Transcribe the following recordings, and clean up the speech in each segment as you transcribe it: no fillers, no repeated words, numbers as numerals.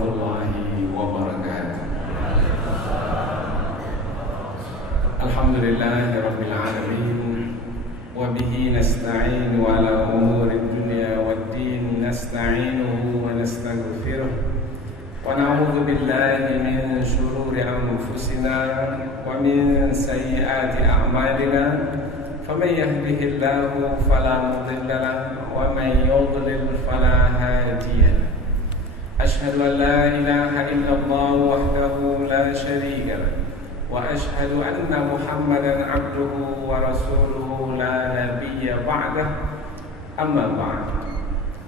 warahmatullahi wabarakatuh. Alhamdulillahi alamin. Wa bihi nasta'inu ala umuri dunya waddin. Nasta'inuhu wa nastaghfiruh. Wa na'udzu billahi min shururi anfusina wa min sayyiati a'malina. فمن يهده الله فلا مضل له ومن يضلل فلا هادي له. أشهد أن لا إله إلا الله وحده لا شريك له وأشهد أن محمدا عبده ورسوله لا نبي بعده. أما بعد.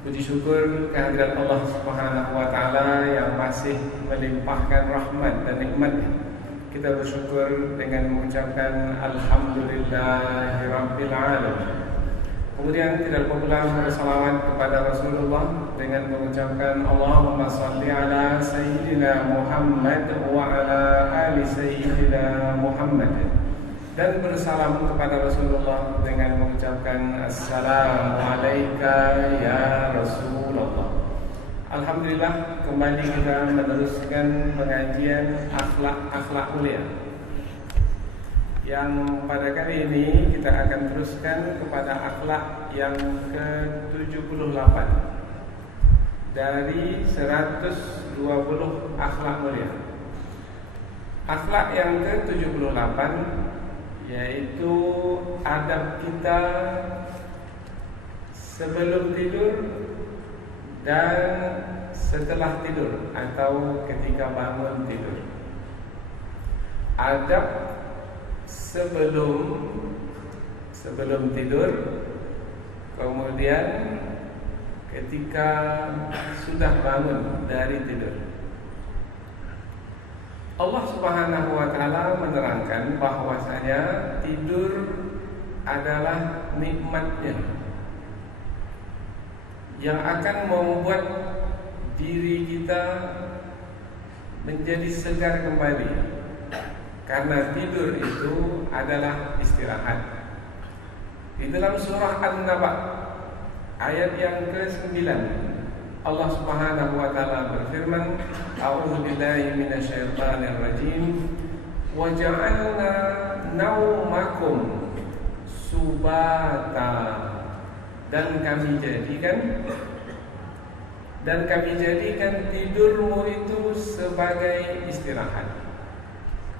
Puji syukur kehadirat Allah Subhanahu wa taala yang masih melimpahkan rahmat dan nikmat. Kita bersyukur dengan mengucapkan Alhamdulillahirabbil alamin. Kemudian tidak lupa pula bersalawat kepada Rasulullah dengan mengucapkan Allahumma salli ala Sayyidina Muhammad wa ala ali Sayyidina Muhammad. Dan bersalam kepada Rasulullah dengan mengucapkan Assalamualaikum ya Rasulullah. Alhamdulillah, kembali kita meneruskan pengajian akhlak mulia. Yang pada kali ini kita akan teruskan kepada akhlak yang ke-78 dari 120 akhlak mulia. Akhlak yang ke-78 yaitu adab kita sebelum tidur dan setelah tidur atau ketika bangun tidur. Adab sebelum tidur, kemudian ketika sudah bangun dari tidur. Allah Subhanahu wa taala menerangkan bahwasanya tidur adalah nikmatnya yang akan membuat diri kita menjadi segar kembali. Karena tidur itu adalah istirahat. Di dalam surah An-Naba ayat yang ke-9 Allah Subhanahu wa taala berfirman, A'udzu billahi minasyaitonir rajim. Wa ja'alna naumakum subata. Dan kami jadikan tidurmu itu sebagai istirahat.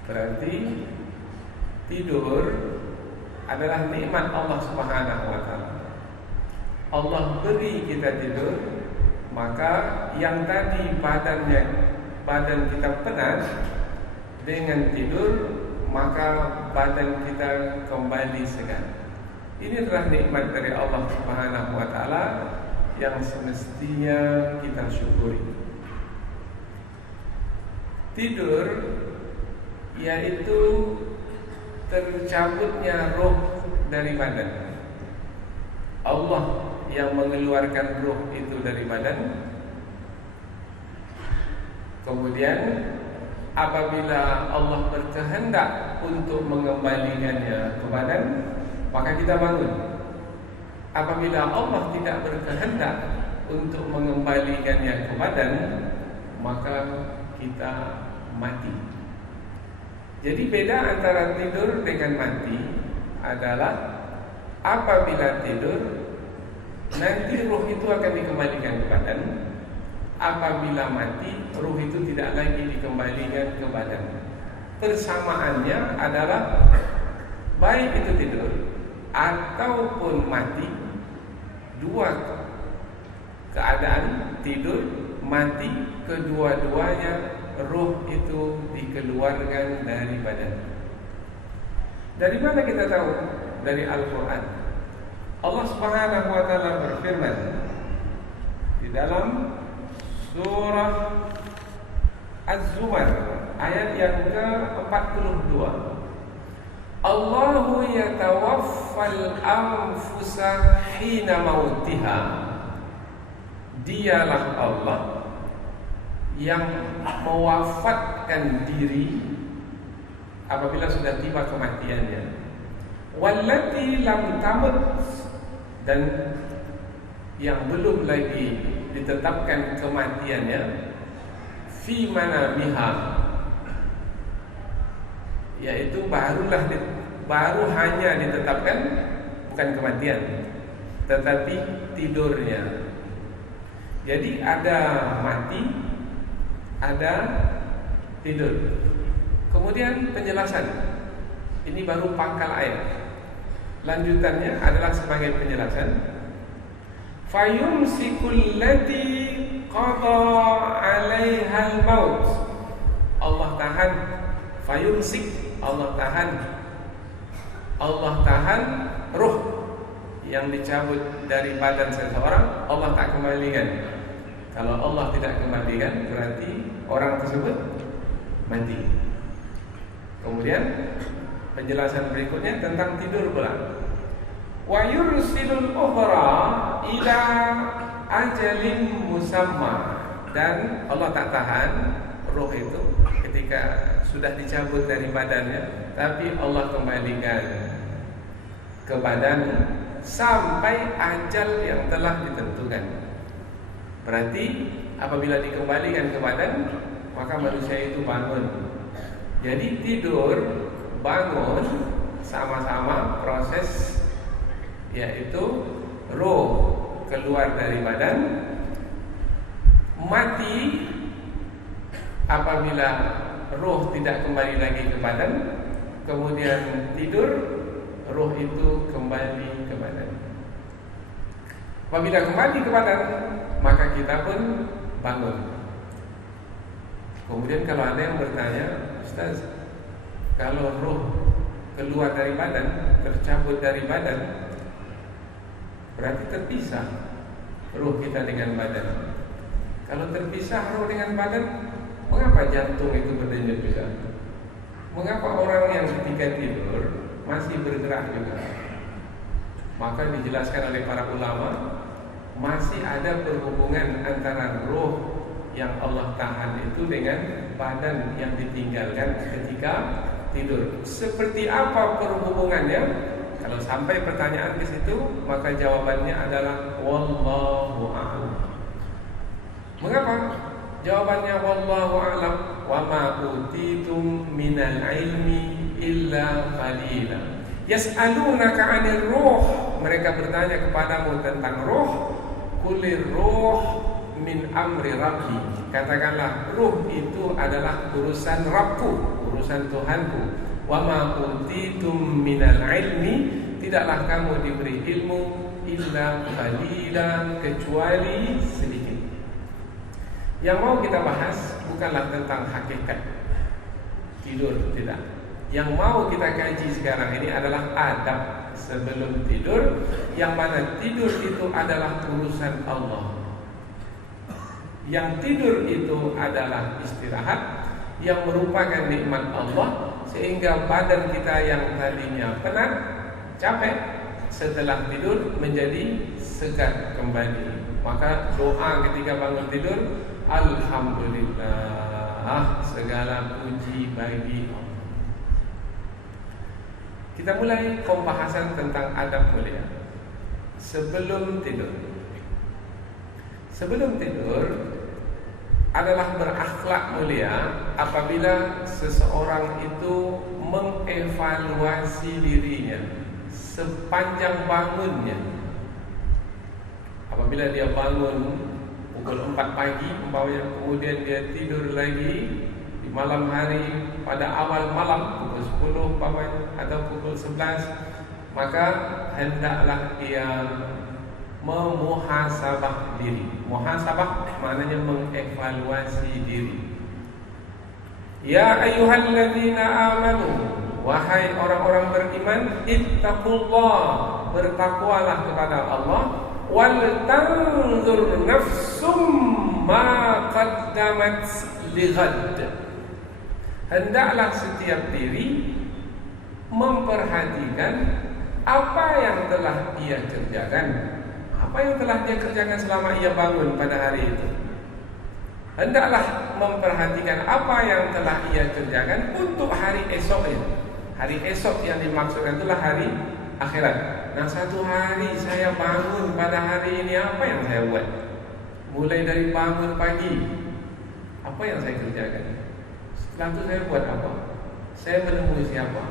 Berarti tidur adalah nikmat Allah Subhanahu wa taala. Allah beri kita tidur, maka yang tadi badan kita penat, dengan tidur maka badan kita kembali segar. Ini adalah nikmat dari Allah Subhanahu wa taala yang semestinya kita syukuri. Tidur yaitu tercabutnya roh dari badan. Allah yang mengeluarkan roh itu dari badan. Kemudian apabila Allah berkehendak untuk mengembalikannya ke badan, maka kita bangun. Apabila Allah tidak berkehendak untuk mengembalikannya ke badan, maka kita mati. Jadi beda antara tidur dengan mati adalah apabila tidur, nanti ruh itu akan dikembalikan ke badan. Apabila mati, ruh itu tidak lagi dikembalikan ke badan. Persamaannya adalah baik itu tidur ataupun mati, dua keadaan, tidur, mati, kedua-duanya ruh itu dikeluarkan dari badan. Dari mana kita tahu? Dari Al-Quran. Allah Subhanahu wa taala berfirman di dalam surah Az-Zumar ayat yang ke-42. Allahu yatawaffal anfusa hina mautiha. Dialah Allah yang mewafatkan diri apabila sudah tiba kematiannya. Wallati lam tamut, dan yang belum lagi ditetapkan kematiannya, fi manamiha, yaitu baru hanya ditetapkan bukan kematian tetapi tidurnya. Jadi ada mati, ada tidur. Kemudian penjelasan, ini baru pangkal ayat. Lanjutannya adalah sebagai penjelasan. Fayumsikul lati qada 'alaihal maut. Allah tahan, fayumsik, Allah tahan ruh yang dicabut dari badan seseorang, Allah tak kembalikan. Kalau Allah tidak kembalikan, berarti orang tersebut mati. Kemudian penjelasan berikutnya tentang tidur pula. Wa yursilul ukhra ila ajalin musamma, dan Allah tak tahan roh itu ketika sudah dicabut dari badannya, tapi Allah kembalikan ke badan sampai ajal yang telah ditentukan. Berarti apabila dikembalikan ke badan, maka manusia itu bangun. Jadi tidur, bangun, sama-sama proses, yaitu roh keluar dari badan, mati apabila roh tidak kembali lagi ke badan, kemudian tidur, roh itu kembali ke badan. Apabila kembali ke badan, maka kita pun bangun. Kemudian kalau ada yang bertanya, Ustaz, kalau roh keluar dari badan, tercabut dari badan, berarti terpisah roh kita dengan badan. Kalau terpisah roh dengan badan, mengapa jantung itu berdenyut juga? Mengapa orang yang ketika tidur masih bergerak juga? Maka dijelaskan oleh para ulama, masih ada perhubungan antara roh yang Allah tahan itu dengan badan yang ditinggalkan ketika tidur. Seperti apa perhubungannya? Kalau sampai pertanyaan ke situ, maka jawabannya adalah wallahu a'lam. Mengapa? Jawabannya wallahu a'lam. Wa ma utitum minal ilmi illa qalila. Yas'alunaka 'anil ruh. Mereka bertanya kepadamu tentang ruh. Qulir ruh min amri rabbi. Katakanlah ruh itu adalah urusan Rabbku, urusan Tuhanku. Wa ma utitum minal ilmi, tidaklah kamu diberi ilmu illa qalilan, kecuali sedikit. Yang mau kita bahas bukanlah tentang hakikat tidur, tidak. Yang mau kita kaji sekarang ini adalah adab sebelum tidur, yang mana tidur itu adalah urusan Allah. Yang tidur itu adalah istirahat yang merupakan nikmat Allah, sehingga badan kita yang tadinya penat, capek, setelah tidur menjadi segar kembali. Maka doa ketika bangun tidur, alhamdulillah, segala puji bagi Allah. Kita mulai pembahasan tentang adab mulia sebelum tidur. Sebelum tidur adalah berakhlak mulia apabila seseorang itu mengevaluasi dirinya sepanjang bangunnya. Apabila dia bangun pukul 4 pagi, umpamanya, kemudian dia tidur lagi di malam hari pada awal malam pukul 10 umpamanya, atau pukul 11, maka hendaklah dia memuhasabah diri. Muhasabah maknanya mengevaluasi diri. Ya ayyuhalladzina amanu, wahai orang-orang beriman, ittaqullah, bertakwalah kepada Allah, wal tanzur nafsum ma qaddamat lighad. Hendaklah setiap diri memperhatikan apa yang telah ia kerjakan, apa yang telah dia kerjakan selama ia bangun pada hari itu. Hendaklah memperhatikan apa yang telah ia kerjakan untuk hari esoknya. Hari esok yang dimaksudkan itulah hari akhirat. Nah, satu hari saya bangun pada hari ini, apa yang saya buat? Mulai dari bangun pagi, apa Apa yang saya kerjakan? Setelah itu saya buat apa? Saya menemui siapa?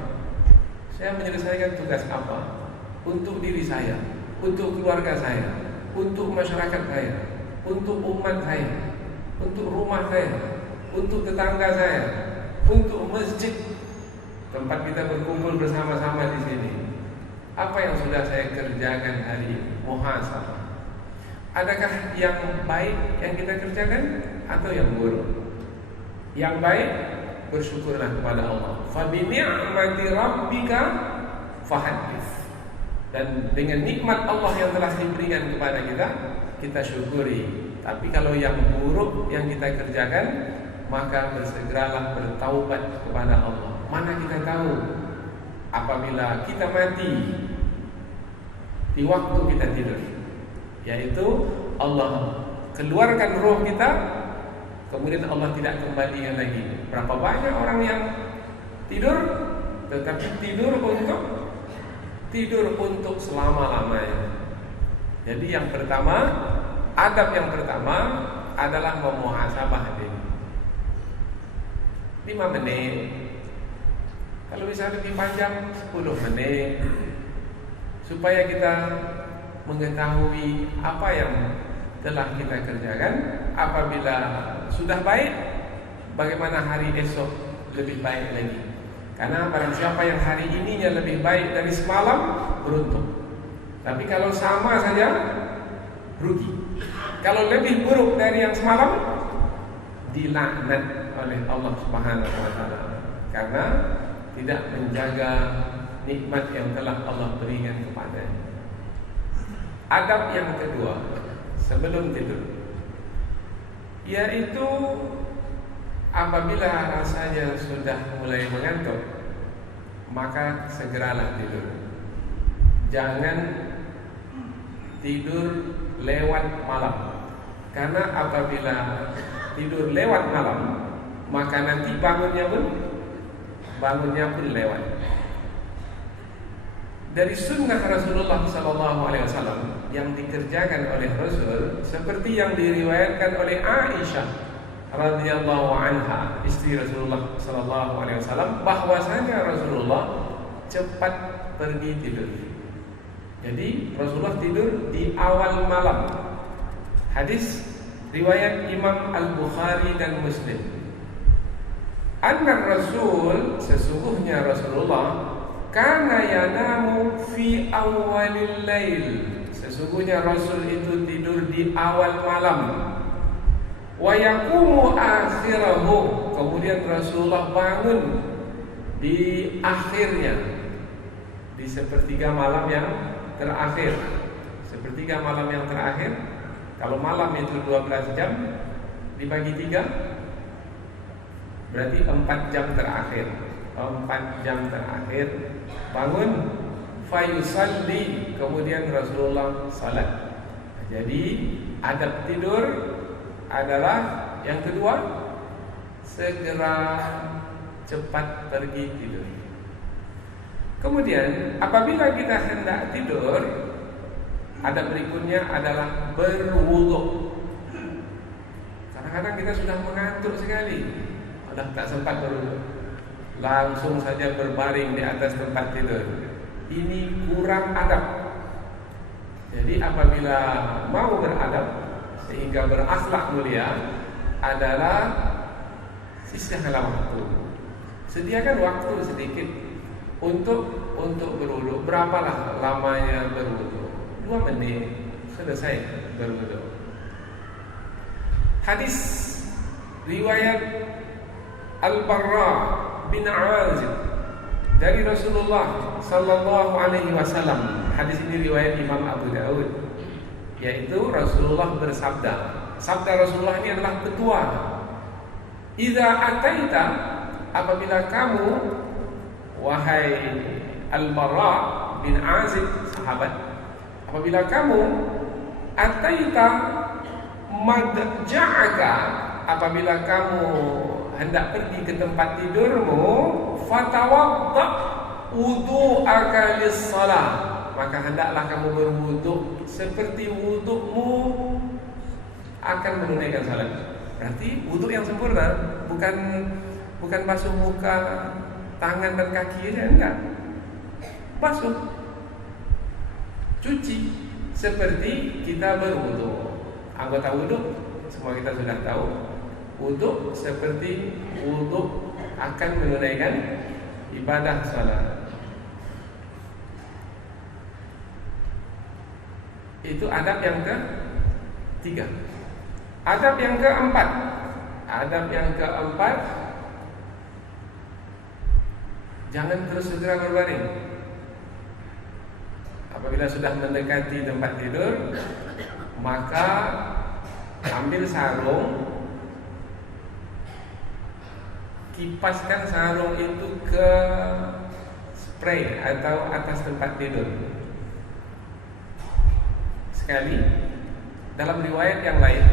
Saya menyelesaikan tugas apa? Untuk diri saya, untuk keluarga saya, untuk masyarakat saya, untuk umat saya, untuk rumah saya, untuk tetangga saya, untuk masjid tempat kita berkumpul bersama-sama di sini. Apa yang sudah saya kerjakan hari ini? Muhasabah. Adakah yang baik yang kita kerjakan atau yang buruk? Yang baik, bersyukurlah kepada Allah. Fa bi ni'mati rabbika fahaddits. Dan dengan nikmat Allah yang telah diberikan kepada kita, kita syukuri. Tapi kalau yang buruk yang kita kerjakan, maka bersegeralah bertaubat kepada Allah. Mana kita tahu apabila kita mati di waktu kita tidur, yaitu Allah keluarkan roh kita, kemudian Allah tidak kembalikan lagi. Berapa banyak orang yang tidur, tetapi tidur untuk selama-lamanya. Jadi yang pertama, adab yang pertama adalah memuhasabah diri. 5 menit. Kalau bisa lebih panjang, 10 menit. Supaya kita mengetahui apa yang telah kita kerjakan. Apabila sudah baik, bagaimana hari esok lebih baik lagi. Karena barang siapa yang hari ininya lebih baik dari semalam, beruntung. Tapi kalau sama saja, rugi. Kalau lebih buruk dari yang semalam, dilaknat oleh Allah Subhanahu wa taala karena tidak menjaga nikmat yang telah Allah berikan kepadanya. Adab yang kedua sebelum tidur, yaitu apabila rasanya sudah mulai mengantuk, maka segeralah tidur. Jangan tidur lewat malam. Karena apabila tidur lewat malam, maka nanti bangunnya pun lewat. Dari sunnah Rasulullah SAW yang dikerjakan oleh Rasul, seperti yang diriwayatkan oleh Aisyah radhiyallahu anha, istri Rasulullah SAW, bahwasanya Rasulullah cepat pergi tidur. Jadi Rasulullah tidur di awal malam. Hadis riwayat Imam Al-Bukhari dan Muslim. Anna Rasul, sesungguhnya Rasulullah, kana yanamu fi awalil lail. Sesungguhnya Rasul itu tidur di awal malam. Wa yaqumu akhirahu. Kemudian Rasulullah bangun di akhirnya, di sepertiga malam yang terakhir. Sepertiga malam yang terakhir. Kalau malam itu 12 jam dibagi 3, berarti 4 jam terakhir. 4 jam terakhir bangun, fayusalli, kemudian Rasulullah salat. Jadi adab tidur adalah yang kedua, segera cepat pergi tidur. Kemudian apabila kita hendak tidur, adab berikutnya adalah berwudu. Kadang-kadang kita sudah mengantuk sekali, sudah tak sempat berwudu, langsung saja berbaring di atas tempat tidur. Ini kurang adab. Jadi apabila mau beradab sehingga berakhlak mulia, adalah sisihkanlah waktu. Sediakan waktu sedikit untuk berwudu. Berapalah lamanya berwudu? 2 menit selesai berwudu. Hadis riwayat Al-Barra bin Azib dari Rasulullah sallallahu alaihi wasallam. Hadis ini riwayat Imam Abu Daud, yaitu Rasulullah bersabda. Sabda Rasulullah ini adalah petua. Idza ataita, apabila kamu, wahai Al-Barra bin Azib, sahabat, apabila kamu ataita madja'aka, apabila kamu hendak pergi ke tempat tidurmu, fatawadda wudu'aka lis-shalah, maka hendaklah kamu berwudu seperti wudu'mu akan menunaikan salat. Berarti wudhu yang sempurna, bukan basuh muka, tangan dan kaki aja, enggak. Basuh, cuci seperti kita berwudhu. Anggota wudhu semua kita sudah tahu. Wudhu seperti wudhu akan menunaikan ibadah salat. Itu adab yang ketiga. Adab yang keempat. Jangan terus segera berbaring. Apabila sudah mendekati tempat tidur, maka ambil sarung, kipaskan sarung itu ke spray atau atas tempat tidur. Sekali, dalam riwayat yang lain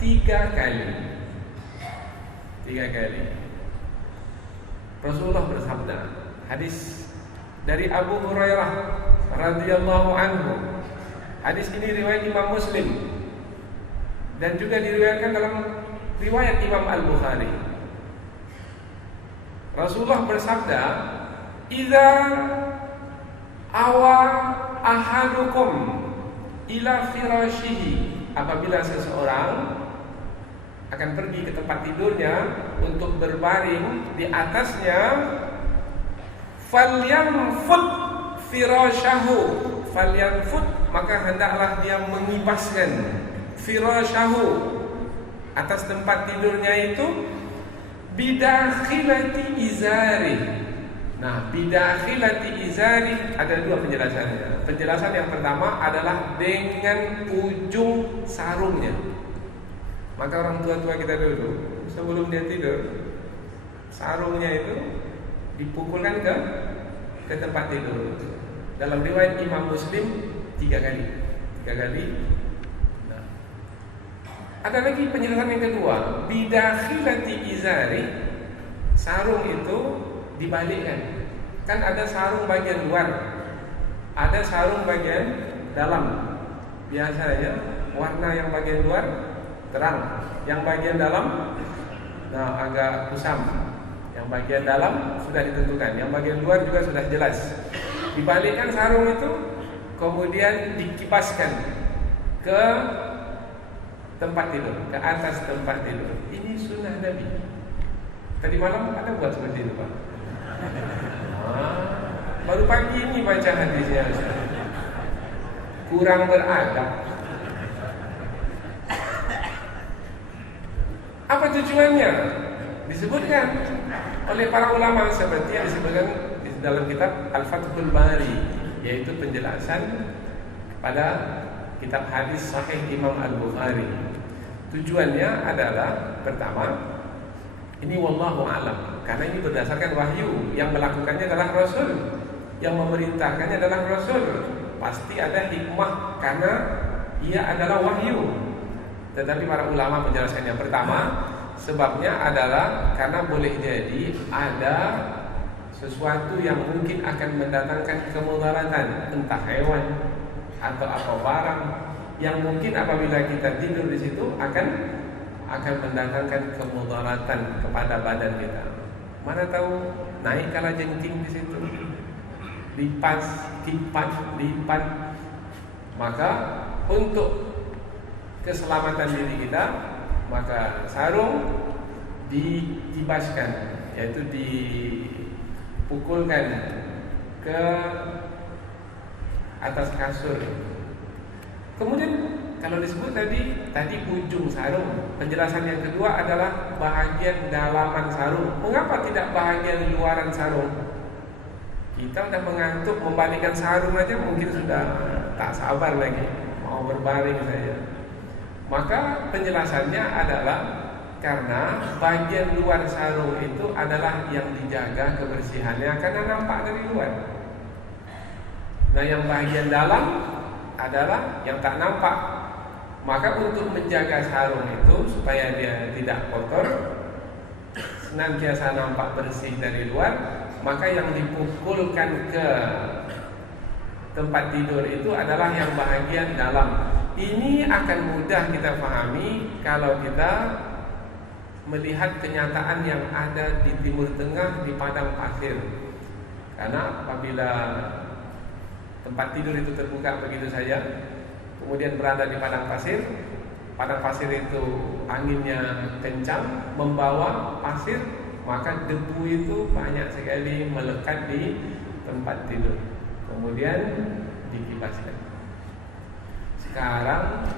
3 kali. Rasulullah bersabda, hadis dari Abu Hurairah radhiyallahu anhu. Hadis ini riwayat Imam Muslim dan juga diriwayatkan dalam riwayat Imam Al-Bukhari. Rasulullah bersabda, "Idza awa ahadukum ila firashihi," apabila seseorang akan pergi ke tempat tidurnya untuk berbaring di atasnya, "falyanfut firashahu." Falyanfut, maka hendaklah dia mengibaskan firashahu, atas tempat tidurnya itu, bidakhilati izari. Nah, bidakhilati izari ada 2 penjelasannya. Penjelasan yang pertama adalah dengan ujung sarungnya. Maka orang tua-tua kita dulu sebelum dia tidur, sarungnya itu dipukulkan ke tempat tidur. Dalam riwayat Imam Muslim 3 kali. Nah, ada lagi penjelasan yang kedua, bidakhilati izari. Sarung itu dibalikkan. Kan ada sarung bagian luar, ada sarung bagian dalam. Biasanya warna yang bagian luar terang, yang bagian dalam agak kusam. Yang bagian dalam sudah ditentukan, yang bagian luar juga sudah jelas. Dibalikkan sarung itu, kemudian dikipaskan ke tempat tidur, ke atas tempat tidur. Ini sunnah Nabi. Tadi malam ada buat seperti itu, Pak? Baru pagi ini baca hadisnya. Kurang beradab. Apa tujuannya? Disebutkan oleh para ulama seperti yang disebutkan di dalam kitab Al-Fathul Bari, yaitu penjelasan pada kitab hadis Sahih Imam Al-Bukhari. Tujuannya adalah pertama, ini wallahu a'lam, karena ini berdasarkan wahyu. Yang melakukannya adalah Rasul, yang memerintahkannya adalah Rasul. Pasti ada hikmah karena ia adalah wahyu. Tetapi para ulama menjelaskannya, pertama, sebabnya adalah karena boleh jadi ada sesuatu yang mungkin akan mendatangkan kemudaratan, entah hewan atau apa barang yang mungkin apabila kita tidur di situ akan mendatangkan kemudaratan kepada badan kita. Mana tahu naik kalajengking di situ, lipat. Maka untuk keselamatan diri kita, maka sarung ditibaskan, yaitu dipukulkan ke atas kasur. Kemudian kalau disebut tadi ujung sarung, penjelasan yang kedua adalah bahagian dalaman sarung. Mengapa tidak bahagian luaran sarung? Kita sudah mengantuk, membalikkan sarung aja mungkin sudah tak sabar lagi mau berbaring saja. Maka penjelasannya adalah karena bagian luar sarung itu adalah yang dijaga kebersihannya karena nampak dari luar. Nah, yang bagian dalam adalah yang tak nampak. Maka untuk menjaga sarung itu supaya dia tidak kotor, senantiasa nampak bersih dari luar, maka yang dipukulkan ke tempat tidur itu adalah yang bahagian dalam. Ini akan mudah kita pahami kalau kita melihat kenyataan yang ada di Timur Tengah, di padang pasir. Karena apabila tempat tidur itu terbuka begitu saja, kemudian berada di padang pasir itu anginnya kencang, membawa pasir, maka debu itu banyak sekali melekat di tempat tidur, kemudian dikibaskan. Sekarang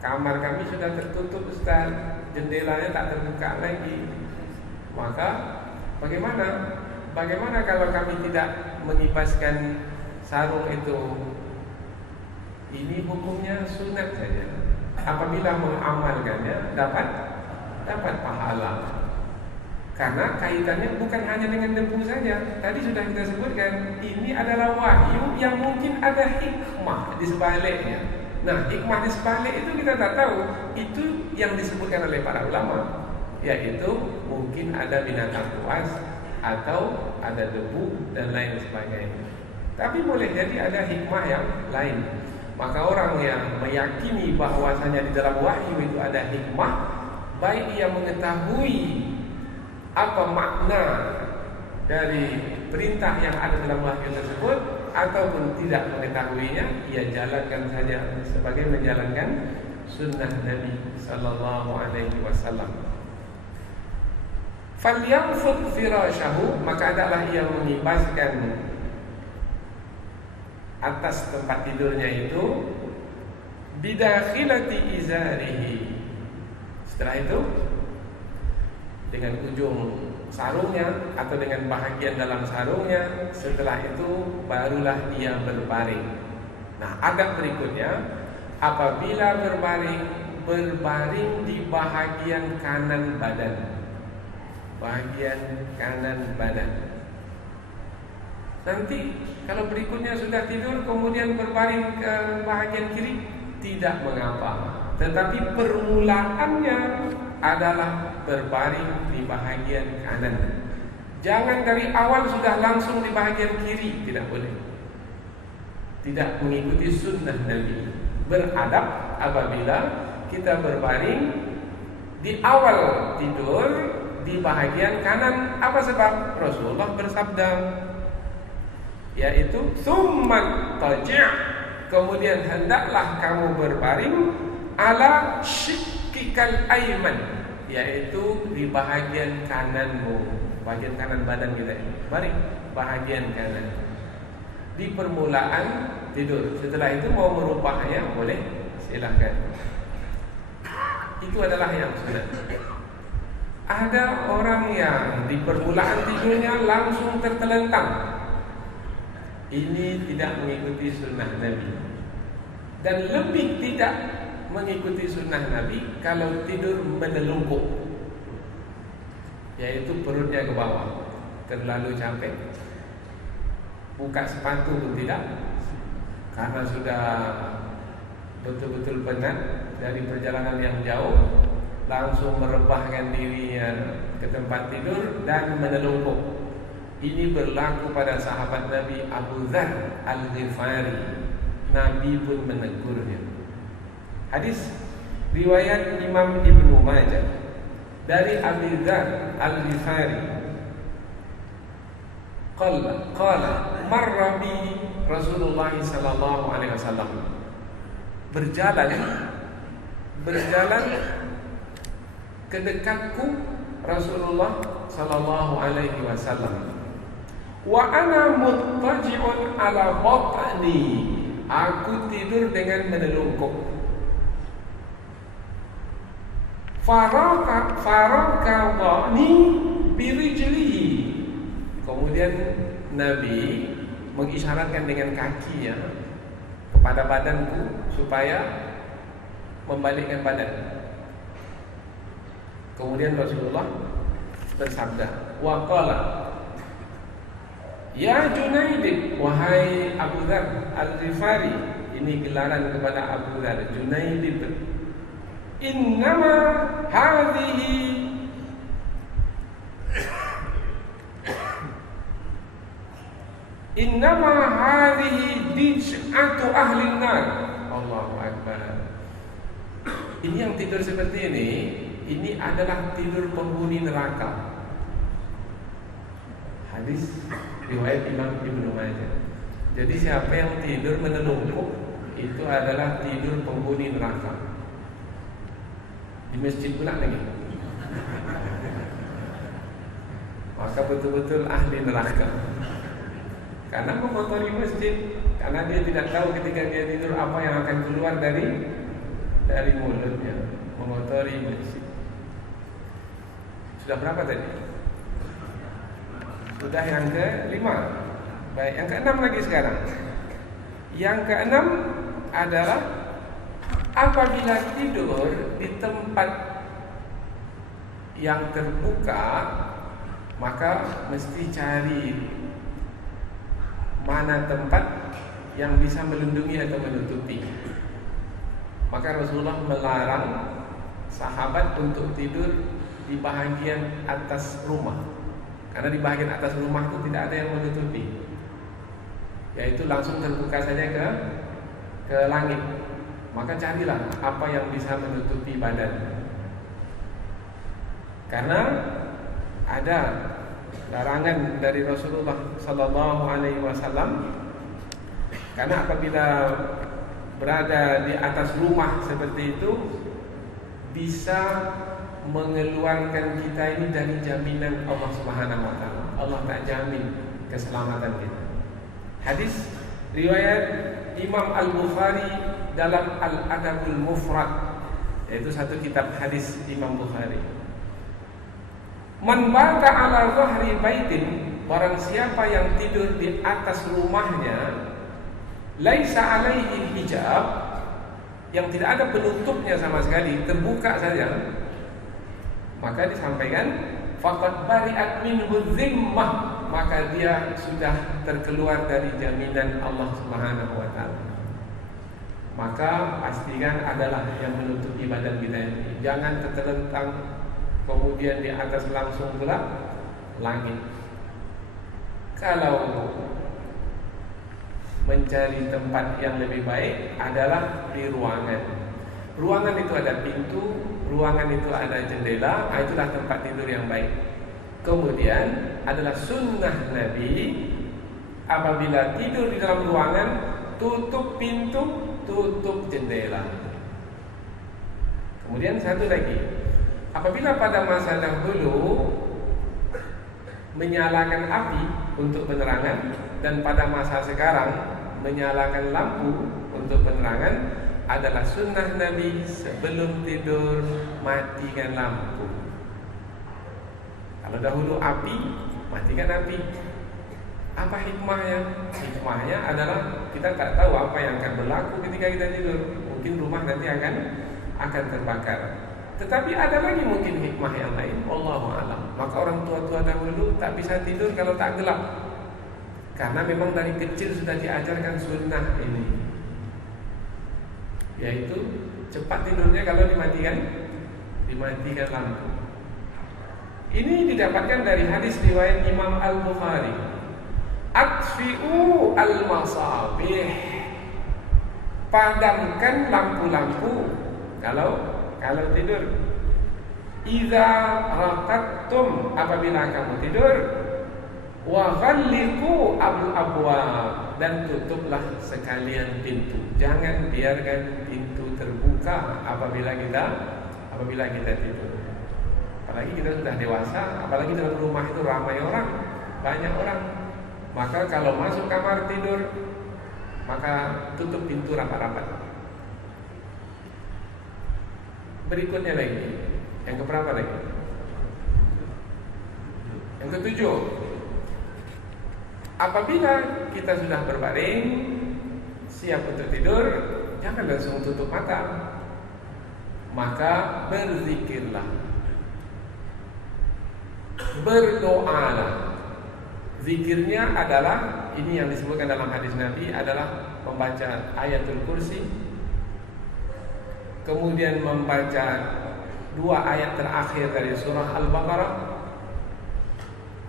kamar kami sudah tertutup, Ustaz, jendelanya tak terbuka lagi. Maka bagaimana kalau kami tidak mengibaskan sarung itu? Ini hukumnya sunat saja. Apabila mengamalkannya dapat pahala. Karena kaitannya bukan hanya dengan debu saja. Tadi sudah kita sebutkan, ini adalah wahyu yang mungkin ada hikmah di sebaliknya. Nah, hikmah di sebalik itu kita tak tahu. Itu yang disebutkan oleh para ulama, yaitu mungkin ada binatang buas atau ada debu dan lain sebagainya. Tapi boleh jadi ada hikmah yang lain. Maka orang yang meyakini bahwasanya di dalam wahyu itu ada hikmah, baik ia mengetahui apa makna dari perintah yang ada dalam wahyu tersebut ataupun tidak mengetahuinya, ia jalankan saja sebagai menjalankan sunnah Nabi sallallahu alaihi wasallam. Falyanfud firasyahu, maka adalah ia mengibaskan atas tempat tidurnya itu bidakhilati izarihi. Setelah itu dengan ujung sarungnya atau dengan bahagian dalam sarungnya. Setelah itu barulah ia berbaring. Nah, adab berikutnya, apabila berbaring di bahagian kanan badan. Bahagian kanan badan. Nanti kalau berikutnya sudah tidur kemudian berbaring ke bahagian kiri, tidak mengapa. Tetapi permulaannya adalah berbaring di bahagian kanan. Jangan dari awal sudah langsung di bahagian kiri, tidak boleh. Tidak mengikuti sunnah Nabi. Beradab apabila kita berbaring di awal tidur di bahagian kanan. Apa sebab? Rasulullah bersabda, yaitu summan taji', kemudian hendaklah kamu berbaring ala shiqqikal ayman, yaitu di bahagian kananmu, bahagian kanan badan kita ini, baring bahagian kanan di permulaan tidur. Setelah itu mau merubahnya boleh, silakan. Itu adalah yang sunat. Ada orang yang di permulaan tidurnya langsung tertelentang. Ini tidak mengikuti sunnah Nabi. Dan lebih tidak mengikuti sunnah Nabi kalau tidur menelungkup, yaitu perutnya ke bawah, terlalu capek. Buka sepatu pun tidak, karena sudah betul-betul penat dari perjalanan yang jauh, langsung merebahkan dirinya ke tempat tidur dan menelungkup. Ini berlaku pada sahabat Nabi Abu Dzar Al-Ghifari. Nabi pun menegurnya. Hadis riwayat Imam Ibnu Majah dari Abu Dzar Al-Ghifari. Qala marra bi Rasulullah sallallahu alaihi wasallam. Berjalan ke dekatku Rasulullah sallallahu alaihi wasallam. Wa ana muttaji'un ala batni. Aku tidur dengan menelungkup. Faraka dhani birijlihi. Kemudian Nabi mengisyaratkan dengan kakinya kepada badanku supaya membalikkan badan. Kemudian Rasulullah bersabda, wa qala, ya Junaid, wahai Abu Dzar Al-Ghifari. Ini gelaran kepada Abu Dzar, Junaid. Innama hadhihi dij'atu ahli nar. Allahu Akbar. Ini yang tidur seperti ini ini adalah tidur penghuni neraka. Hadis riwayat Imam Ibnu Majah. Jadi siapa yang tidur menelungkup itu adalah tidur penghuni neraka. Di masjid pula lagi. Maka betul-betul ahli neraka. Karena mengotori masjid, karena dia tidak tahu ketika dia tidur apa yang akan keluar dari mulutnya, mengotori masjid. Sudah berapa tadi? Sudah yang ke-5. Baik, yang ke-6 lagi sekarang. Yang ke-6 adalah apabila tidur di tempat yang terbuka, maka mesti cari mana tempat yang bisa melindungi atau menutupi. Maka Rasulullah melarang sahabat untuk tidur di bahagian atas rumah. Karena di bahagian atas rumah itu tidak ada yang menutupi, yaitu langsung terbuka saja ke langit. Maka carilah apa yang bisa menutupi badan. Karena ada larangan dari Rasulullah sallallahu alaihi wasallam. Karena apabila berada di atas rumah seperti itu bisa mengeluarkan kita ini dari jaminan Allah Subhanahu wa taala. Allah tak jamin keselamatan kita. Hadis riwayat Imam Al-Bukhari dalam Al-Adabul Mufrad, yaitu satu kitab hadis Imam Bukhari. Man bata ala zahri baitin, barang siapa yang tidur di atas rumahnya, laisa alaihi hijab, yang tidak ada penutupnya sama sekali, terbuka saja, maka disampaikan faqad bari'at minhu dhimmah, maka dia sudah terkeluar dari jaminan Allah Subhanahu wa taala. Maka pastikan adalah yang menutupi badan kita ini. Jangan tertelentang kemudian di atas langsung pula langit. Kalau mencari tempat yang lebih baik adalah di ruangan. Ruangan itu ada pintu, ruangan itu ada jendela, itulah tempat tidur yang baik. Kemudian adalah sunnah Nabi, apabila tidur di dalam ruangan, tutup pintu, tutup jendela. Kemudian satu lagi, apabila pada masa dahulu menyalakan api untuk penerangan, dan pada masa sekarang menyalakan lampu untuk penerangan, adalah sunnah Nabi sebelum tidur matikan lampu. Kalau dahulu api, matikan api. Apa hikmahnya? Hikmahnya adalah kita tak tahu apa yang akan berlaku ketika kita tidur. Mungkin rumah nanti akan terbakar. Tetapi ada lagi mungkin hikmah yang lain, wallahu a'lam. Maka orang tua-tua dahulu tak bisa tidur kalau tak gelap, karena memang dari kecil sudah diajarkan sunnah ini, yaitu cepat tidurnya kalau dimatikan lampu. Ini didapatkan dari hadis riwayat Imam Al-Bukhari. Atfi'u al-masabih, padamkan lampu-lampu kalau tidur. Idza raqadtum, apabila kamu tidur. Wa ghalliqu al-abwab, dan tutuplah sekalian pintu. Jangan biarkan pintu terbuka apabila kita tidur. Apalagi kita sudah dewasa, apalagi dalam rumah itu ramai orang, banyak orang. Maka kalau masuk kamar tidur, maka tutup pintu rapat-rapat. Berikutnya lagi, yang keberapa lagi? Yang ketujuh, apabila kita sudah berbaring siap untuk tidur, jangan langsung tutup mata, maka berzikirlah, berdoalah. Zikirnya adalah ini yang disebutkan dalam hadis Nabi, adalah membaca ayatul kursi, kemudian membaca 2 ayat terakhir dari surah Al-Baqarah,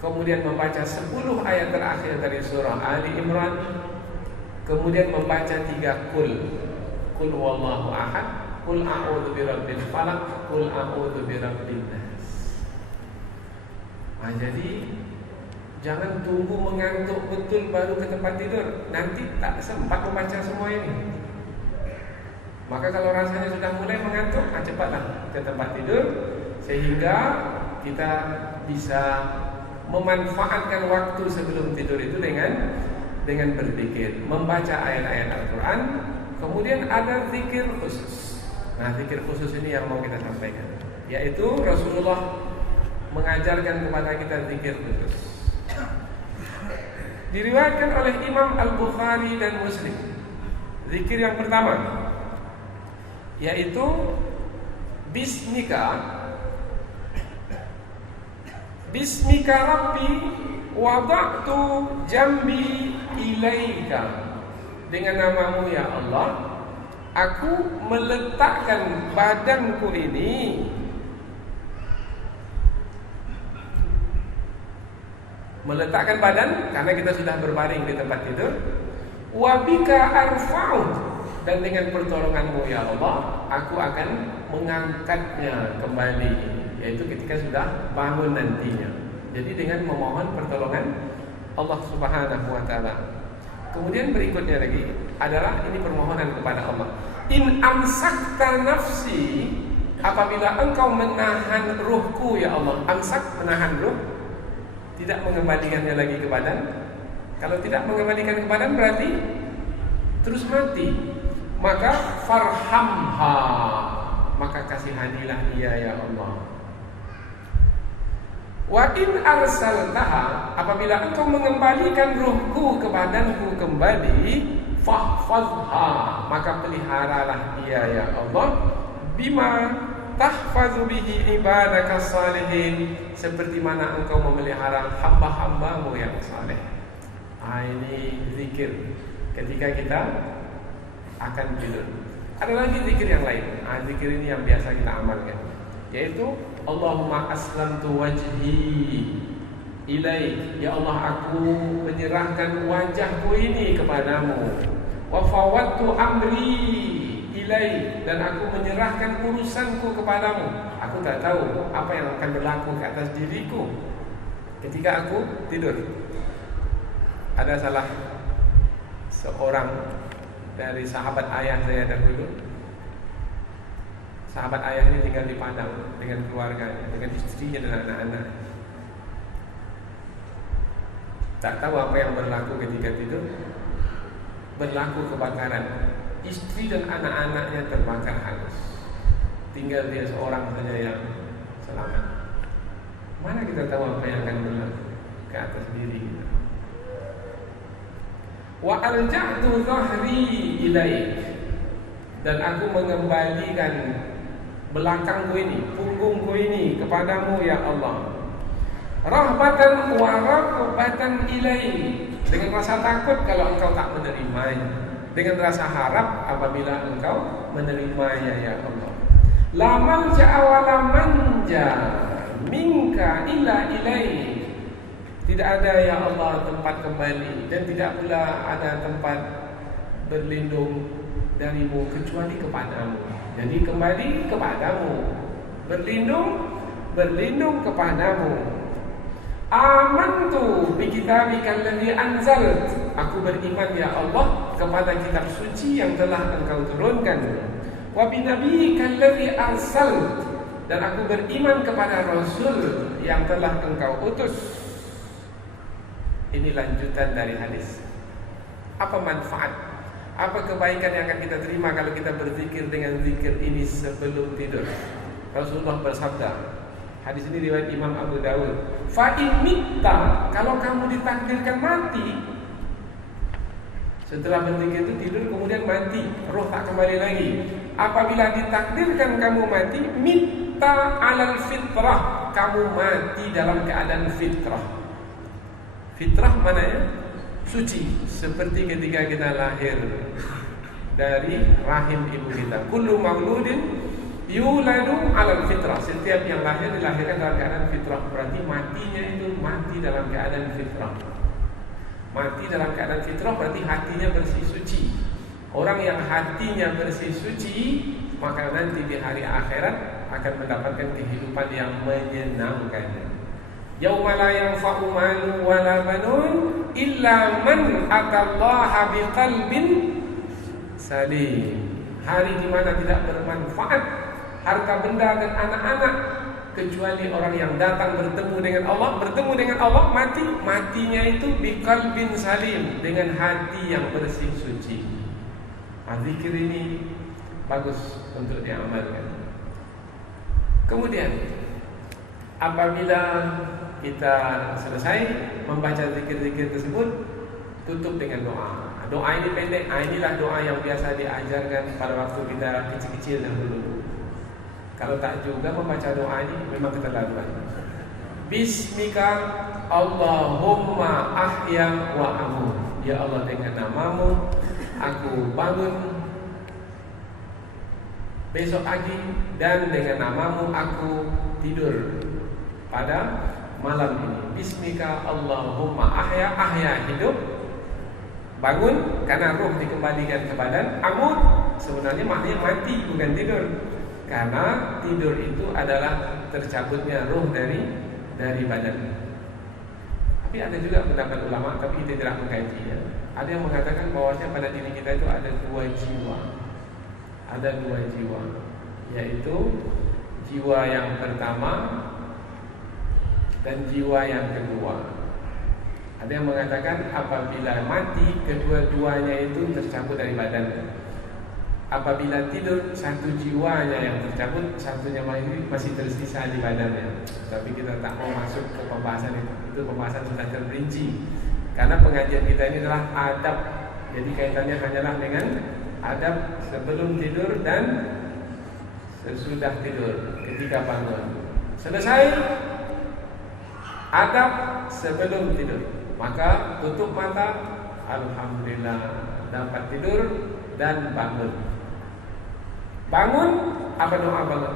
kemudian membaca 10 ayat terakhir dari surah Ali Imran, kemudian membaca 3 kul wallahu ahad, Qul a'udzu birabbil falaq, qul a'udzu birabbin nas. Jadi jangan tunggu mengantuk betul baru ke tempat tidur. Nanti tak sempat membaca semua ini. Maka kalau rasanya sudah mulai mengantuk, cepatlah ke tempat tidur, sehingga kita bisa memanfaatkan waktu sebelum tidur itu dengan berzikir, membaca ayat-ayat Al-Quran. Kemudian ada zikir khusus. Nah, zikir khusus ini yang mau kita sampaikan, yaitu Rasulullah mengajarkan kepada kita zikir khusus. Diriwayatkan oleh Imam Al-Bukhari dan Muslim. Zikir yang pertama yaitu Bismika Rabbi wada'tu jambi ilaika. Dengan namamu ya Allah, aku meletakkan badanku ini karena kita sudah berbaring di tempat tidur. Wabika arfa'u, dan dengan pertolonganmu ya Allah, aku akan mengangkatnya kembali, yaitu ketika sudah bangun nantinya. Jadi dengan memohon pertolongan Allah Subhanahu wa ta'ala. Kemudian berikutnya lagi adalah ini permohonan kepada Allah. In amsakta nafsi, apabila engkau menahan ruhku ya Allah. Amsak, menahan ruh, tidak mengembalikannya lagi ke badan. Kalau tidak mengembalikan ke badan berarti terus mati. Maka farhamha, maka kasihanilah dia ya Allah. Wa in arsaltaha, apabila engkau mengembalikan ruhku ke badanku kembali, fahfazha, maka peliharalah dia ya Allah. Bima tahfazu bihi ibadaka salihin, seperti mana engkau memelihara hamba-hambamu yang saleh. Ini zikir ketika kita akan tidur. Ada lagi zikir yang lain. Zikir ini yang biasa kita amalkan, yaitu Allahumma aslamtu wajhi ilaik, ya Allah aku menyerahkan wajahku ini kepadamu. Wa fawwadtu amri ilaik, dan aku menyerahkan urusanku kepadamu. Aku tak tahu apa yang akan berlaku ke atas diriku ketika aku tidur. Ada salah seorang dari sahabat ayah saya dahulu. Sahabat ayah ini tinggal di Padang dengan keluarganya, dengan istrinya dan anak-anak. Tak tahu apa yang berlaku ketika tidur. Berlaku kebakaran. Istri dan anak-anaknya terbakar hangus. Tinggal dia seorang saja yang selamat. Mana kita tahu apa yang akan berlaku ke atas diri kita. Wa alja'tu dhahri ilaik, dan aku mengembalikan belakangku ini, punggungku ini kepadamu ya Allah. Rahbatan wa raghbatan ilaik, dengan rasa takut kalau engkau tak menerimanya, dengan rasa harap apabila engkau menerimanya ya Allah. La malja'a wa la manja minka illa ilaik, tidak ada ya Allah tempat kembali, dan tidak pula ada tempat berlindung darimu kecuali kepadamu. Jadi kembali kepadamu, berlindung kepadamu. Amantu bi kitabika alladhi anzalt, aku beriman ya Allah kepada kitab suci yang telah engkau turunkan. Wa bi nabiyyika alladhi arsalt, dan aku beriman kepada rasul yang telah engkau utus. Ini lanjutan dari hadis. Apa manfaat, apa kebaikan yang akan kita terima kalau kita berzikir dengan zikir ini sebelum tidur? Rasulullah bersabda, hadis ini riwayat Imam Abu Dawud, fa in mitta, kalau kamu ditakdirkan mati, setelah berzikir itu tidur kemudian mati, roh tak kembali lagi. Apabila ditakdirkan kamu mati, mitta alal fitrah, kamu mati dalam keadaan fitrah. Fitrah mananya? Suci, seperti ketika kita lahir dari rahim ibu kita. Kullu mauludin yuladu alal fitrah, setiap yang lahir dilahirkan dalam keadaan fitrah. Berarti matinya itu mati dalam keadaan fitrah. Mati dalam keadaan fitrah berarti hatinya bersih suci. Orang yang hatinya bersih suci, maka nanti di hari akhirat akan mendapatkan kehidupan yang menyenangkan. Yauma la yanfa'u malun wala banun illa man atallaha biqalbin salim. Hari di mana tidak bermanfaat harta benda dan anak-anak kecuali orang yang datang bertemu dengan Allah matinya itu biqalbin salim, dengan hati yang bersih suci. Zikir ini bagus untuk diamalkan. Kemudian apabila kita selesai membaca zikir-zikir tersebut, tutup dengan doa. Doa ini pendek. Inilah doa yang biasa diajarkan pada waktu kita kecil-kecil dahulu. Kalau tak juga membaca doa ini memang keterlaluan. Bismika Allahumma ahya wa amut. Ya Allah, dengan namamu aku bangun besok pagi, dan dengan namamu aku tidur pada malam ini. Bismika Allahumma ahya hidup, bangun karena roh dikembalikan ke badan. Amut sebenarnya maknanya mati, bukan tidur, karena tidur itu adalah tercabutnya roh dari badan. Tapi ada juga pendapat ulama, tapi kita tidak mengkajinya. Ada yang mengatakan bahwasanya pada diri kita itu ada dua jiwa. Ada dua jiwa, yaitu jiwa yang pertama dan jiwa yang kedua. Ada yang mengatakan apabila mati kedua-duanya itu tercabut dari badan. Apabila tidur satu jiwanya yang tercabut, satunya masih tersisa di badannya. Tapi kita tak mau masuk ke pembahasan itu pembahasan sudah terperinci. Karena pengajian kita ini adalah adab. Jadi kaitannya hanyalah dengan adab sebelum tidur dan sesudah tidur ketika bangun. Selesai adab sebelum tidur, maka tutup mata, alhamdulillah dapat tidur dan bangun. Bangun, apa doa bangun?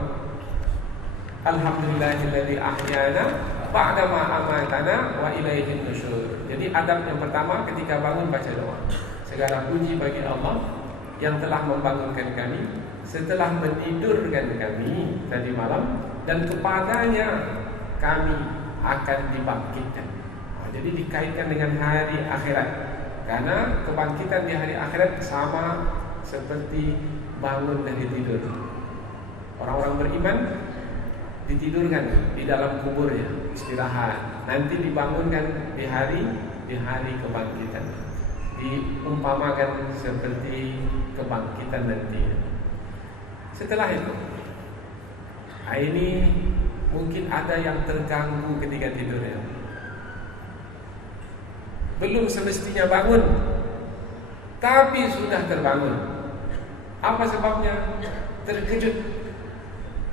Alhamdulillahilladzi ahyana ba'da ma amatana wa ilaihin nusyur. Jadi adab yang pertama ketika bangun baca doa. Segala puji bagi Allah yang telah membangunkan kami setelah menidurkan kami tadi malam, dan kepadanya kami akan dibangkitkan. Jadi dikaitkan dengan hari akhirat, karena kebangkitan di hari akhirat sama seperti bangun dari tidur. Orang-orang beriman ditidurkan di dalam kuburnya, istirahat, nanti dibangunkan di hari kebangkitan. Diumpamakan seperti kebangkitan nanti. Setelah itu, ini mungkin ada yang terganggu ketika tidurnya, belum semestinya bangun, tapi sudah terbangun. Apa sebabnya? Terkejut.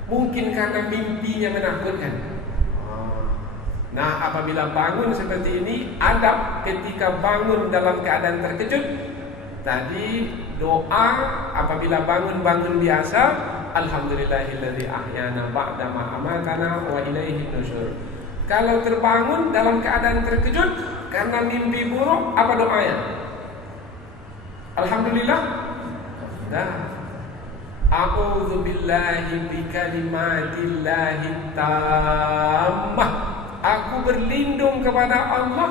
Mungkin karena mimpinya menakutkan. Nah, apabila bangun seperti ini, adab ketika bangun dalam keadaan terkejut, tadi doa apabila bangun biasa, alhamdulillahilladzi ahyana ba'da ma amatana wa ilaihin nusyur. Kalau terbangun dalam keadaan terkejut karena mimpi buruk, apa doanya? Alhamdulillah. Dah. A'udzu billahi bikalimatillahi tammah. Aku berlindung kepada Allah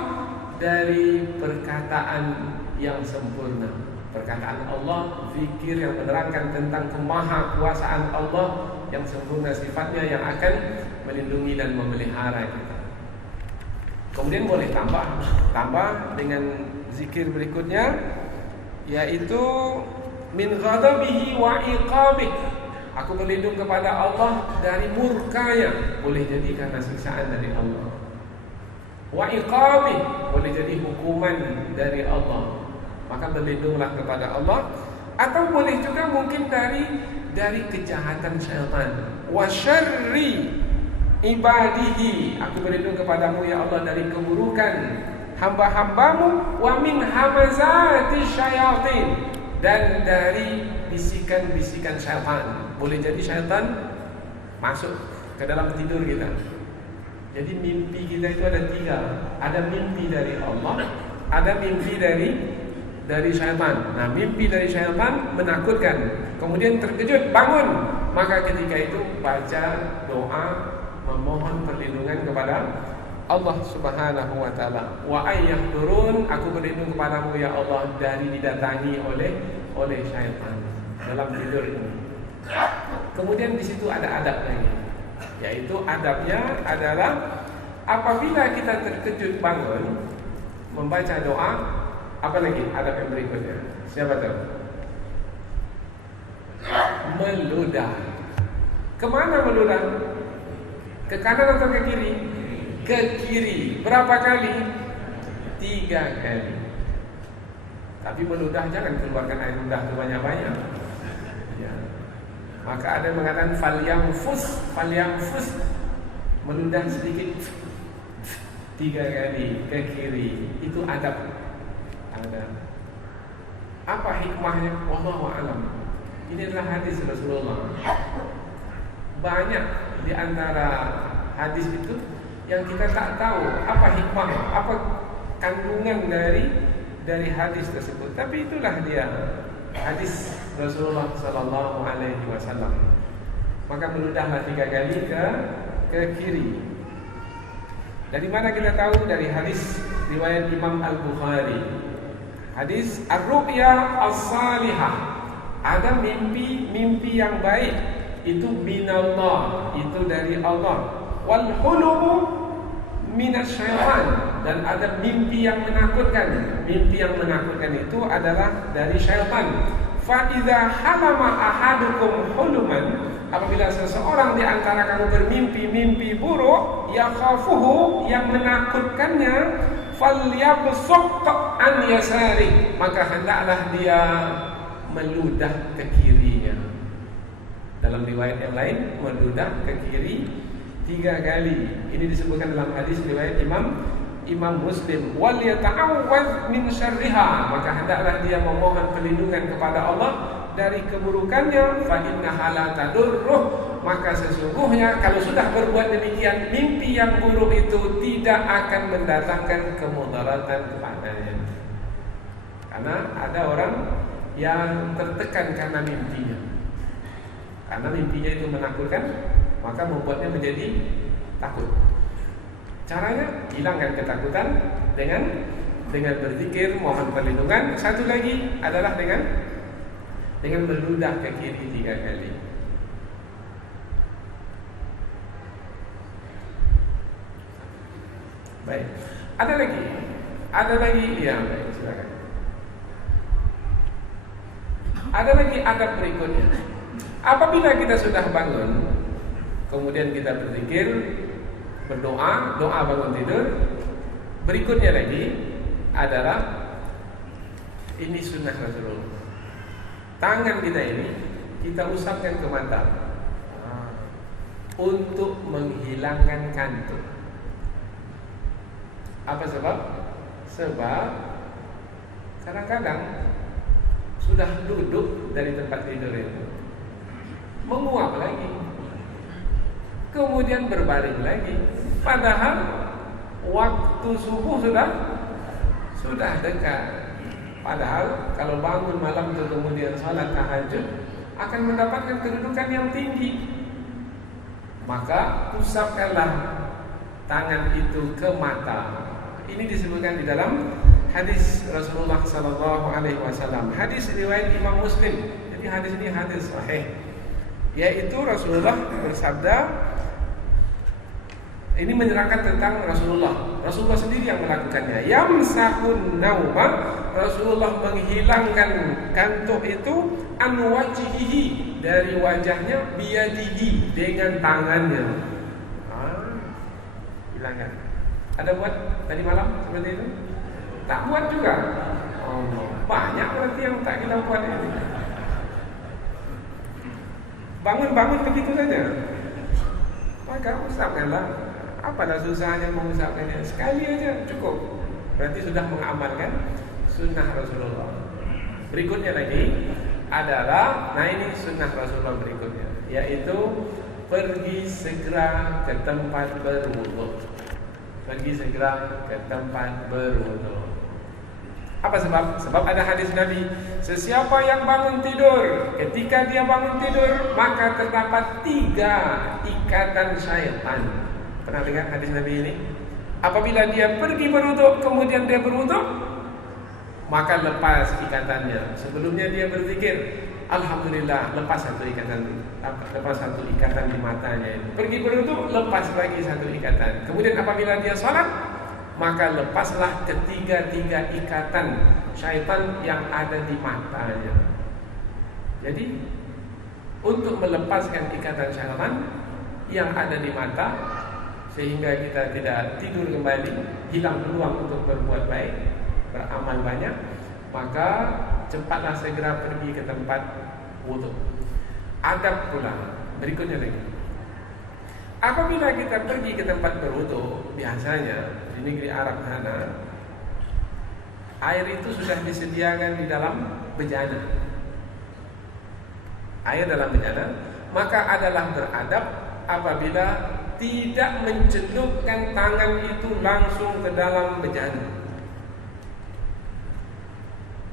dari perkataan yang sempurna. Perkataan Allah, zikir yang menerangkan tentang kemahakuasaan Allah yang sempurna sifatnya, yang akan melindungi dan memelihara kita. Kemudian boleh tambah dengan zikir berikutnya, yaitu min ghadabihi wa iqabih. Aku berlindung kepada Allah dari murkanya, boleh jadi karena siksaan dari Allah. Wa iqabih, boleh jadi hukuman dari Allah, maka berlindunglah kepada Allah. Atau boleh juga mungkin dari kejahatan syaitan. Wa syarri ibadihi, aku berlindung kepadamu ya Allah dari keburukan hamba-hambamu. Wa min hamazati syayatin, dan dari bisikan-bisikan syaitan. Boleh jadi syaitan masuk ke dalam tidur kita. Jadi mimpi kita itu ada tiga. Ada mimpi dari Allah, ada mimpi dari syaitan. Nah, mimpi dari syaitan menakutkan. Kemudian terkejut, bangun. Maka ketika itu baca doa memohon perlindungan kepada Allah Subhanahu wa taala. Wa ayyahdurun, aku berlindung kepadamu ya Allah dari didatangi oleh syaitan dalam tidur ini. Kemudian di situ ada adab lagi. Yaitu adabnya adalah apabila kita terkejut bangun membaca doa, apa lagi adab yang berikutnya? Siapa tahu? Meludah. Kemana meludah? Ke kanan atau ke kiri? Ke kiri. Berapa kali? 3 kali. Tapi meludah jangan keluarkan air ludah banyak-banyak. Ya. Maka ada yang mengatakan falyamfus, meludah sedikit 3 kali ke kiri. Itu adab. Apa hikmahnya? Wallahu a'lam. Ini adalah hadis Rasulullah. Banyak di antara hadis itu yang kita tak tahu apa hikmah, apa kandungan dari hadis tersebut. Tapi itulah dia hadis Rasulullah sallallahu alaihi wasallam. Maka meludahlah 3 kali ke kiri. Dari mana kita tahu? Dari hadis riwayat Imam Al-Bukhari. Hadis ar-ru'ya as-salihah. Ada mimpi yang baik, itu minallah, itu dari Allah. Wal hulumu minasyaitan, dan ada mimpi yang menakutkan. Mimpi yang menakutkan itu adalah dari syaitan. Fa idza halama ahadukum huluman, apabila seseorang di antara kamu bermimpi buruk, yakhafuhu, yang menakutkannya, falyabsuq an yasari, maka hendaklah dia meludah ke kirinya. Dalam riwayat yang lain, meludah ke kiri 3 kali. Ini disebutkan dalam hadis riwayat Imam Muslim. Wal yata'awwadz min syarriha, maka hendaklah dia memohon perlindungan kepada Allah dari keburukannya. Fa innaha la tadurruh, maka sesungguhnya kalau sudah berbuat demikian, mimpi yang buruk itu tidak akan mendatangkan kemudaratan kepadanya. Karena ada orang yang tertekan karena mimpinya. Karena mimpinya itu menakutkan, maka membuatnya menjadi takut. Caranya hilangkan ketakutan dengan berzikir, mohon perlindungan. Satu lagi adalah dengan meludah ke kiri 3 kali. Baik. Ada lagi, ya, baik, silakan. Ada lagi adab berikutnya. Apabila kita sudah bangun, kemudian kita berzikir, berdoa, doa bangun tidur. Berikutnya lagi adalah ini sunnah Rasulullah. Tangan kita ini kita usapkan ke mata untuk menghilangkan kantuk. Apa sebab? Sebab kadang-kadang sudah duduk dari tempat tidur itu, menguap lagi, kemudian berbaring lagi, padahal waktu subuh sudah dekat. Padahal kalau bangun malam itu kemudian salat tahajud akan mendapatkan kedudukan yang tinggi. Maka usapkanlah tangan itu ke mata. Ini disebutkan di dalam hadis Rasulullah sallallahu alaihi wasallam. Hadis riwayat Imam Muslim. Jadi hadis ini hadis sahih. Yaitu Rasulullah bersabda, ini menerangkan tentang Rasulullah. Rasulullah sendiri yang melakukannya. Yamsahun nauma, Rasulullah menghilangkan kantuk itu an wajhihi, dari wajahnya, biyadihi, dengan tangannya. Hilangkan. Ada buat tadi malam seperti itu? Tak buat juga. Banyak berarti yang tak kita buat ini. Bangun-bangun begitu saja. Maka usapkanlah. Apalah susahnya mengusapkannya? Sekali aja cukup. Berarti sudah mengamalkan sunnah Rasulullah. Berikutnya lagi adalah, nah ini sunnah Rasulullah berikutnya, yaitu pergi segera ke tempat berwudu. Pergi segera ke tempat berwudu. Apa sebab? Sebab ada hadis Nabi, sesiapa yang bangun tidur, ketika dia bangun tidur, maka terdapat 3 ikatan syaitan. Pernah dengar hadis Nabi ini? Apabila dia pergi berwudu, kemudian dia berwudu, maka lepas ikatannya. Sebelumnya dia berzikir, alhamdulillah, lepas 1 ikatan, lepas 1 ikatan di matanya itu. Pergi berwudu, lepas lagi 1 ikatan. Kemudian apabila dia salat, maka lepaslah ketiga-tiga ikatan syaitan yang ada di matanya. Jadi untuk melepaskan ikatan syaitan yang ada di mata, sehingga kita tidak tidur kembali, hilang peluang untuk berbuat baik, beramal banyak, maka cepatlah segera pergi ke tempat wudu. Adab pula berikutnya lagi. Apabila kita pergi ke tempat berwudu, biasanya di negeri Arab sana, air itu sudah disediakan di dalam bejana. Air dalam bejana, maka adalah beradab apabila tidak mencelupkan tangan itu langsung ke dalam bejana.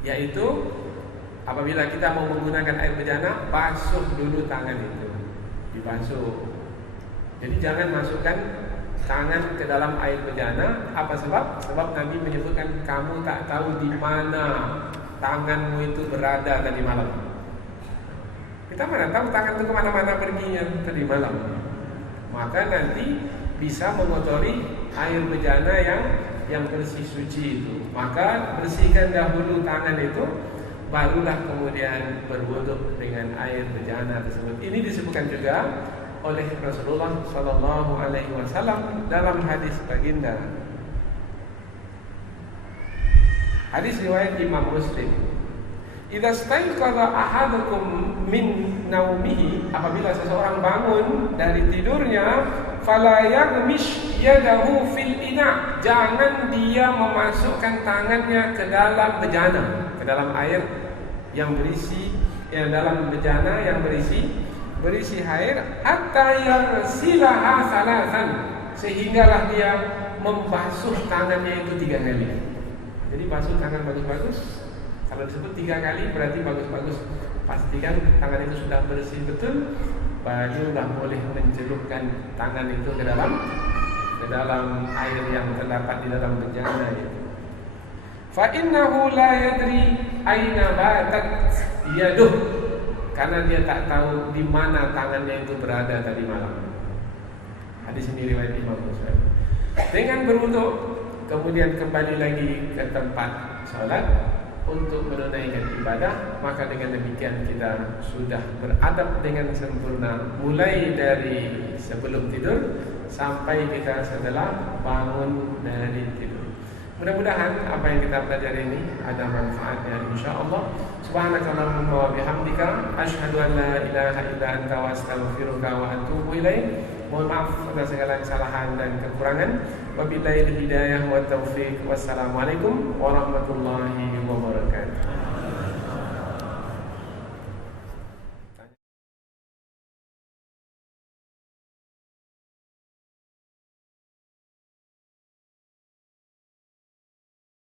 Yaitu apabila kita mau menggunakan air bejana, basuh dulu tangan itu, dibasuh. Jadi jangan masukkan tangan ke dalam air bejana. Apa sebab? Sebab Nabi menyebutkan kamu tak tahu di mana tanganmu itu berada tadi malam. Kita mana tahu tangan itu kemana-mana perginya tadi malam. Maka nanti bisa mengotori air bejana yang bersih suci itu. Maka bersihkan dahulu tangan itu, barulah kemudian berwudu dengan air bejana tersebut. Ini disebutkan juga oleh Rasulullah Sallallahu Alaihi Wasallam dalam hadis baginda. Hadis riwayat Imam Muslim. Idza staiqadha ahadukum min naumihi, apabila seseorang bangun dari tidurnya, fala yaghmish yadahu fil ina, jangan dia memasukkan tangannya ke dalam bejana, ke dalam air yang berisi, yang dalam bejana yang berisi air, hatta yarsilaha salasan, sehinggalah dia membasuh tangannya itu 3 kali. Jadi basuh tangan bagus-bagus. Kalau disebut 3 kali berarti bagus-bagus. Pastikan tangan itu sudah bersih betul, barulah boleh mencelupkan tangan itu ke dalam air yang terdapat di dalam bejana itu. Fa innahu la yadri aina batat yaduh, karena dia tak tahu di mana tangannya itu berada tadi malam. Hadis ini riwayat Imam Muslim. Dengan berwudu, kemudian kembali lagi ke tempat salat untuk menunaikan ibadah, maka dengan demikian kita sudah beradab dengan sempurna, mulai dari sebelum tidur sampai kita setelah bangun dari tidur. Mudah-mudahan apa yang kita pelajari ini ada manfaatnya insyaallah. Subhanakallahumma wa bihamdika asyhadu an la ilaha illa anta wa astaghfiruka wa atubu ilaik. Mohon maaf atas segala kesalahan dan kekurangan. Wabillahi hidayah wa taufiq. Wassalamualaikum warahmatullahi wabarakatuh.